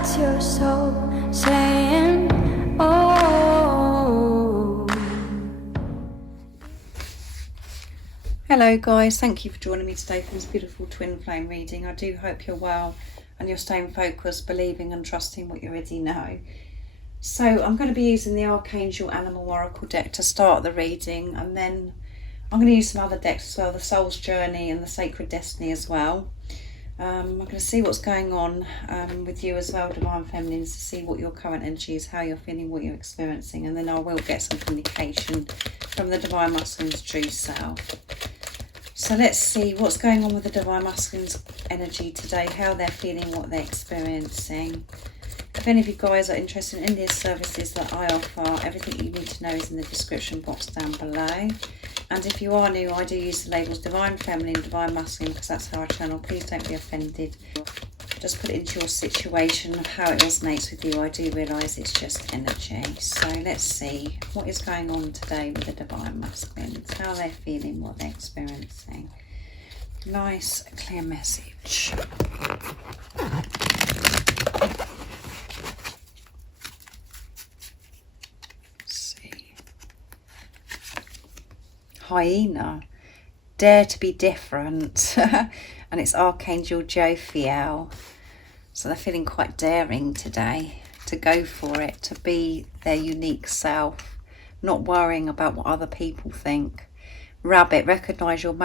That's your soul saying, oh. Hello guys, thank you for joining me today for this beautiful twin flame reading. I do hope you're well and you're staying focused, believing and trusting what you already know. So I'm going to be using the Archangel Animal Oracle deck to start the reading, and then I'm going to use some other decks as well, the Soul's Journey and the Sacred Destiny as well. I'm going to see what's going on with you as well, Divine Feminines, to see what your current energy is, how you're feeling, what you're experiencing, and then I will get some communication from the Divine Masculine's true self. So let's see what's going on with the Divine Masculine's energy today, how they're feeling, what they're experiencing. If any of you guys are interested in any of the services that I offer, everything you need to know is in the description box down below. And if you are new, I do use the labels Divine Feminine, Divine Masculine, because that's how I channel. Please don't be offended. Just put it into your situation of how it resonates with you. I do realise it's just energy. So let's see what is going on today with the Divine Masculines, how they're feeling, what they're experiencing. Nice, clear message. Hyena, dare to be different. And it's Archangel Jophiel. So they're feeling quite daring today to go for it, to be their unique self, not worrying about what other people think. Rabbit, recognise your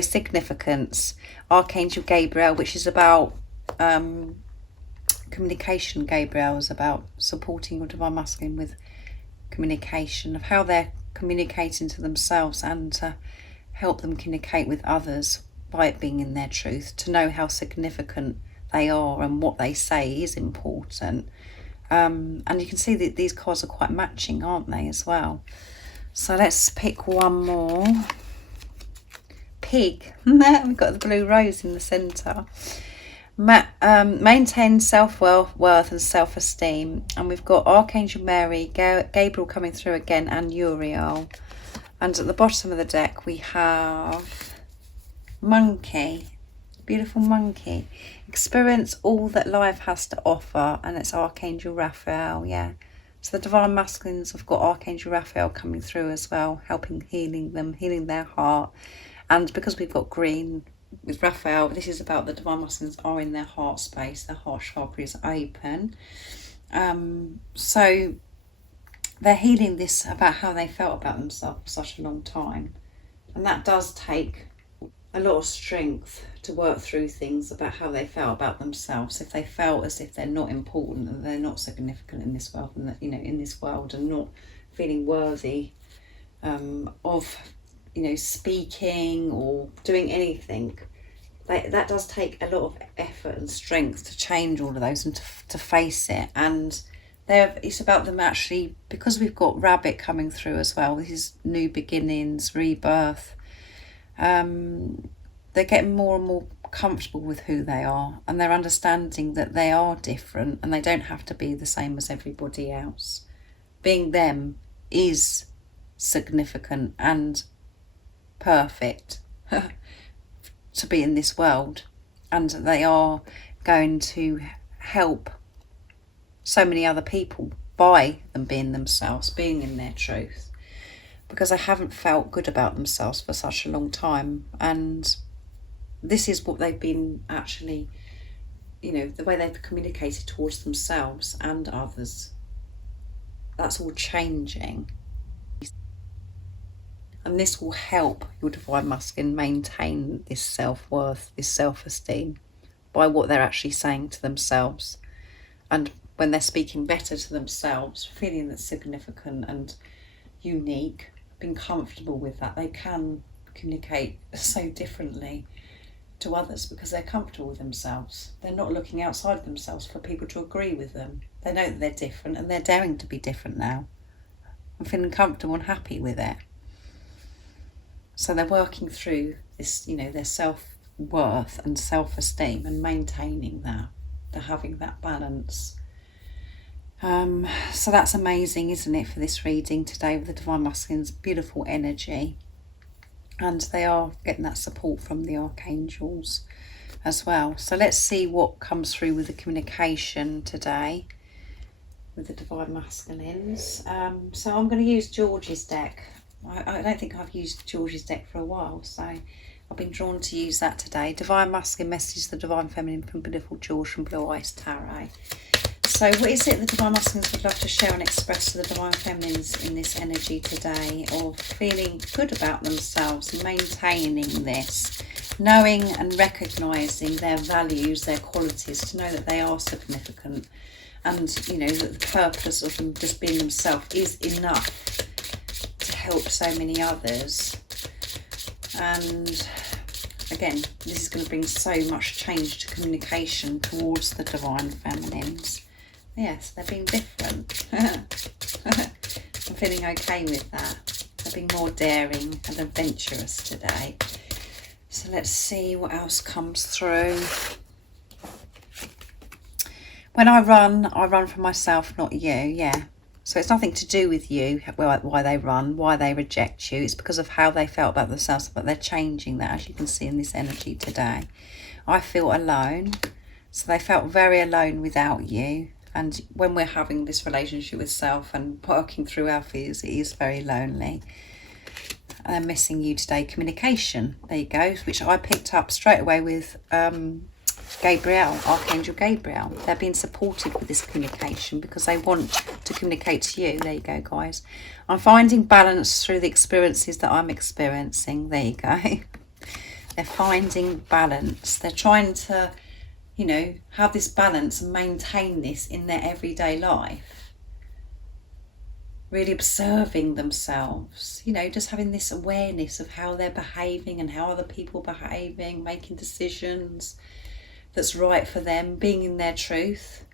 significance. Archangel Gabriel, which is about communication. Gabriel is about supporting your Divine Masculine with communication, of how they're communicating to themselves and to help them communicate with others by it being in their truth, to know how significant they are and what they say is important. And you can see that these cards are quite matching, aren't they, as well? So let's pick one more. Pig. We've got the blue rose in the centre. Maintain self-worth and self-esteem, and we've got Archangel Mary, Gabriel coming through again, and Uriel. And at the bottom of the deck we have monkey, beautiful monkey. Experience all that life has to offer, and it's Archangel Raphael. Yeah, so the Divine Masculines have got Archangel Raphael coming through as well, helping, healing them, healing their heart. And because we've got green with Raphael, this is about the Divine Masculines are in their heart space, their heart chakra is open. So they're healing this about how they felt about themselves for such a long time, and that does take a lot of strength to work through things about how they felt about themselves. If they felt as if they're not important and they're not significant in this world, and that, you know, in this world, and not feeling worthy of, you know, speaking or doing anything, that does take a lot of effort and strength to change all of those and to face it. And it's about them actually, because we've got Rabbit coming through as well, this is new beginnings, rebirth. They're getting more and more comfortable with who they are, and they're understanding that they are different and they don't have to be the same as everybody else. Being them is significant and perfect to be in this world, and they are going to help so many other people by them being themselves, being in their truth, because they haven't felt good about themselves for such a long time. And this is what they've been actually, you know, the way they've communicated towards themselves and others, that's all changing. And this will help your Divine Masculine maintain this self-worth, this self-esteem, by what they're actually saying to themselves. And when they're speaking better to themselves, feeling that's significant and unique, being comfortable with that, they can communicate so differently to others because they're comfortable with themselves. They're not looking outside of themselves for people to agree with them. They know that they're different, and they're daring to be different now and feeling comfortable and happy with it. So they're working through this, you know, their self-worth and self-esteem and maintaining that. They're having that balance. So that's amazing, isn't it, for this reading today with the Divine Masculine's beautiful energy. And they are getting that support from the archangels. as well. So let's see what comes through with the communication today with the Divine Masculines. So I'm going to use George's deck. I don't think I've used George's deck for a while, so I've been drawn to use that today. Divine Masculine Message, the Divine Feminine from Beautiful George from Blue Eyes Tarot. So what is it the Divine Masculines would love to share and express to the Divine Feminines in this energy today of feeling good about themselves and maintaining this, knowing and recognising their values, their qualities, to know that they are significant, and you know that the purpose of them just being themselves is enough to help so many others. And again, this is going to bring so much change to communication towards the Divine Feminines. Yes, they're being different. I'm feeling okay with that. They're being more daring and adventurous today. So let's see what else comes through. When I run for myself, not you. Yeah. So it's nothing to do with you, why they run, why they reject you. It's because of how they felt about themselves, but they're changing that, as you can see in this energy today. I feel alone. So they felt very alone without you. And when we're having this relationship with self and working through our fears, it is very lonely. And they're missing you today. Communication, there you go, which I picked up straight away with Gabriel, Archangel Gabriel. They're being supported with this communication because they want to communicate to you. There you go, guys. I'm finding balance through the experiences that I'm experiencing. There you go. They're finding balance. They're trying to, you know, have this balance and maintain this in their everyday life. Really observing themselves, you know, just having this awareness of how they're behaving and how other people are behaving, making decisions that's right for them, being in their truth.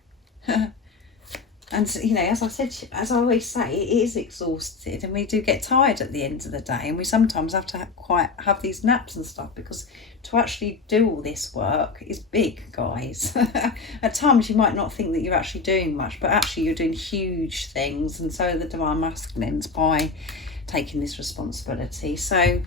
And, you know, as I said, as I always say, it is exhausted and we do get tired at the end of the day, and we sometimes have to have these naps and stuff, because to actually do all this work is big, guys. At times you might not think that you're actually doing much, but actually you're doing huge things, and so are the Divine Masculines by taking this responsibility. So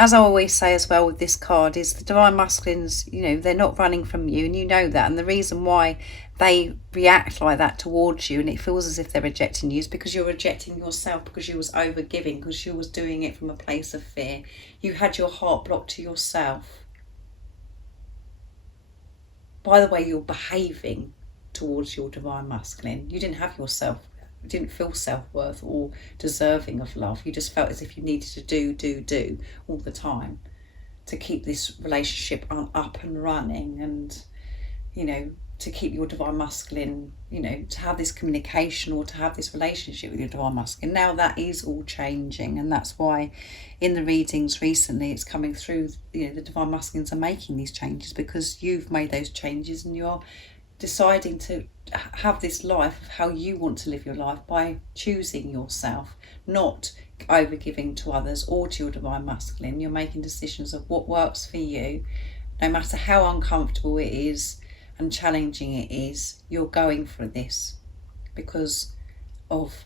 as I always say as well with this card is the Divine Masculines, you know, they're not running from you, and you know that. And the reason why they react like that towards you and it feels as if they're rejecting you is because you're rejecting yourself, because you was overgiving, because you was doing it from a place of fear. You had your heart blocked to yourself by the way you're behaving towards your Divine Masculine. You didn't have yourself. You didn't feel self-worth or deserving of love. You just felt as if you needed to do all the time to keep this relationship up and running, and, you know, to keep your Divine Masculine, you know, to have this communication or to have this relationship with your Divine Masculine. Now that is all changing, and that's why in the readings recently it's coming through, you know, the Divine Masculines are making these changes because you've made those changes and you're deciding to have this life of how you want to live your life by choosing yourself, not overgiving to others or to your Divine Masculine. You're making decisions of what works for you, no matter how uncomfortable it is and challenging it is. You're going for this because of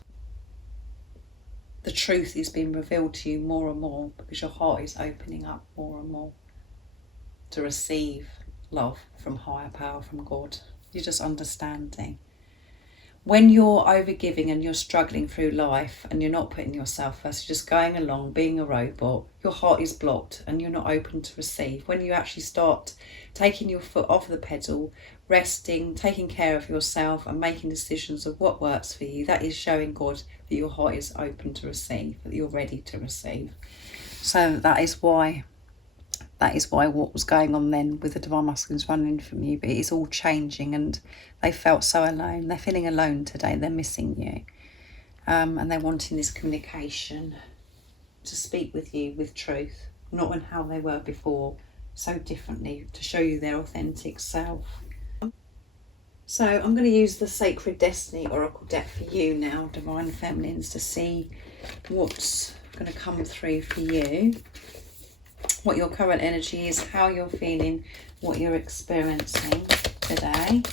the truth is being revealed to you more and more, because your heart is opening up more and more to receive love from higher power, from God. You're just understanding. When you're overgiving and you're struggling through life and you're not putting yourself first, you're just going along being a robot, your heart is blocked and you're not open to receive. When you actually start taking your foot off the pedal, resting, taking care of yourself and making decisions of what works for you, that is showing God that your heart is open to receive, that you're ready to receive. So that is why what was going on then with the Divine Masculines running from you, but it's all changing, and they felt so alone. They're feeling alone today. They're missing you, and they're wanting this communication to speak with you with truth, not in how they were before, so differently, to show you their authentic self. So I'm going to use the Sacred Destiny Oracle deck for you now, Divine Feminines, to see what's going to come through for you, what your current energy is, how you're feeling, what you're experiencing today.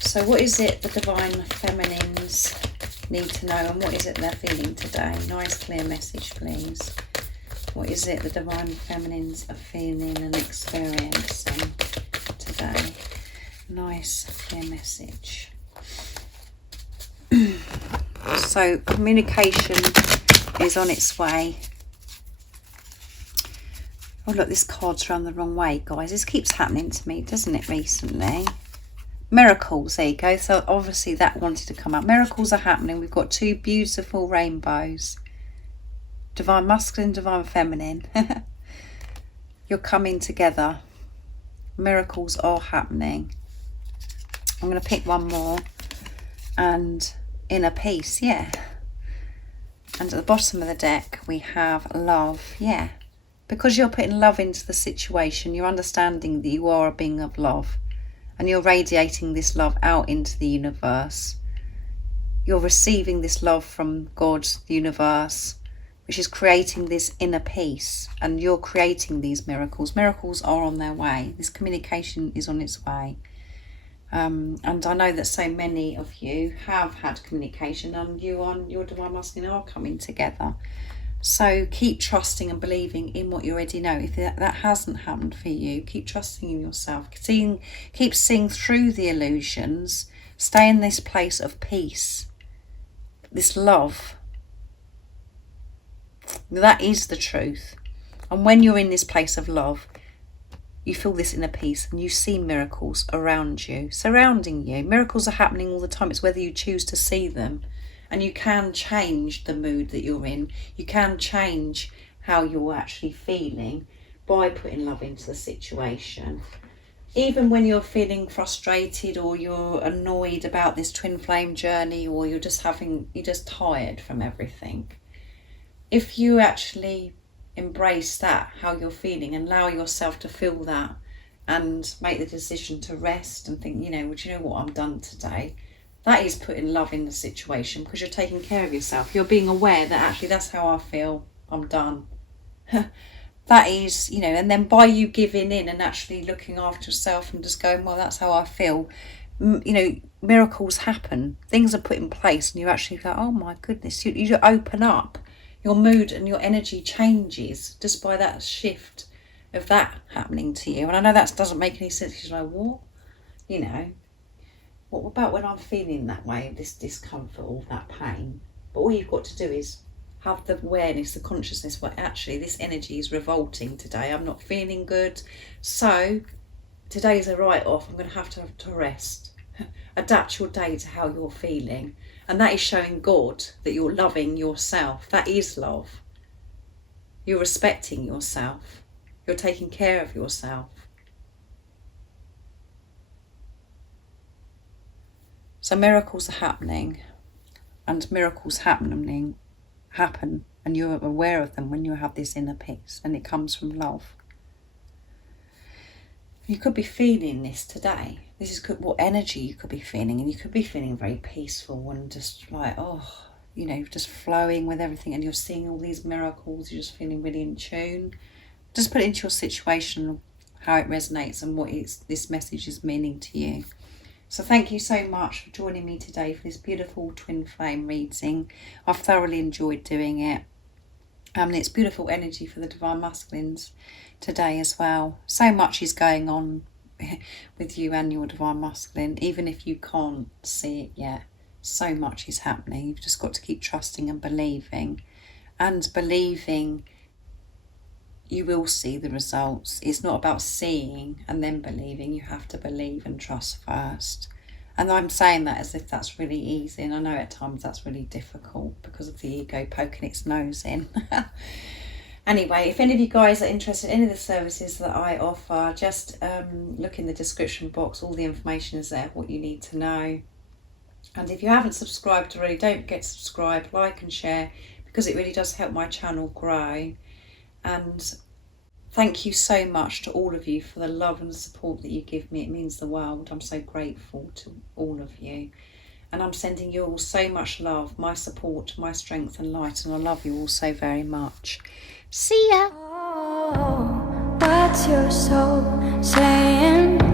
So what is it the Divine Feminines need to know, and what is it they're feeling today? Nice clear message, please. What is it the Divine Feminines are feeling and experiencing today? Nice, clear message. So communication is on its way. Oh look, this card's run the wrong way, guys. This keeps happening to me, doesn't it, recently? Miracles, there you go. So obviously that wanted to come up. Miracles are happening. We've got two beautiful rainbows. Divine Masculine, Divine Feminine. You're coming together. Miracles are happening. I'm going to pick one more. And Inner Peace, yeah. And at the bottom of the deck we have love, yeah. Because you're putting love into the situation, you're understanding that you are a being of love. And you're radiating this love out into the universe. You're receiving this love from God, the universe, which is creating this inner peace. And you're creating these miracles. Miracles are on their way. This communication is on its way. And I know that so many of you have had communication, and you and your Divine Masculine are coming together. So keep trusting and believing in what you already know. If that hasn't happened for you, keep trusting in yourself. Keep seeing through the illusions. Stay in this place of peace, this love. That is the truth. And when you're in this place of love, you feel this inner peace and you see miracles around you, surrounding you. Miracles are happening all the time. It's whether you choose to see them. And you can change the mood that you're in. You can change how you're actually feeling by putting love into the situation. Even when you're feeling frustrated or you're annoyed about this twin flame journey, or you're just tired from everything. If you actually embrace that, how you're feeling, and allow yourself to feel that and make the decision to rest and think, you know, well, do you know what, I'm done today. That is putting love in the situation, because you're taking care of yourself. You're being aware that actually that's how I feel, I'm done. That is, you know, and then by you giving in and actually looking after yourself and just going, well, that's how I feel, you know, miracles happen. Things are put in place and you actually go, oh my goodness, you open up. Your mood and your energy changes just by that shift of that happening to you. And I know that doesn't make any sense. You're like, what? You know, what about when I'm feeling that way, this discomfort, all that pain? But all you've got to do is have the awareness, the consciousness, well, actually this energy is revolting today. I'm not feeling good. So today's a write-off. I'm going to have to rest. Adapt your day to how you're feeling. And that is showing God that you're loving yourself. That is love. You're respecting yourself. You're taking care of yourself. So miracles are happening, and miracles happen, and you're aware of them when you have this inner peace, and it comes from love. You could be feeling this today. This is what energy you could be feeling, and you could be feeling very peaceful and just like, oh, you know, just flowing with everything, and you're seeing all these miracles. You're just feeling really in tune. Just put it into your situation, how it resonates and what this message is meaning to you. So thank you so much for joining me today for this beautiful twin flame reading. I've thoroughly enjoyed doing it. It's beautiful energy for the Divine Masculines today as well. So much is going on with you and your Divine Masculine, even if you can't see it yet. So much is happening. You've just got to keep trusting and believing. And believing you will see the results. It's not about seeing and then believing. You have to believe and trust first. And I'm saying that as if that's really easy. And I know at times that's really difficult because of the ego poking its nose in. Anyway, if any of you guys are interested in any of the services that I offer, just look in the description box. All the information is there, what you need to know. And if you haven't subscribed already, don't forget to subscribe, like and share, because it really does help my channel grow. And thank you so much to all of you for the love and the support that you give me. It means the world. I'm so grateful to all of you. And I'm sending you all so much love, my support, my strength and light. And I love you all so very much. See ya. Oh, what's your soul saying?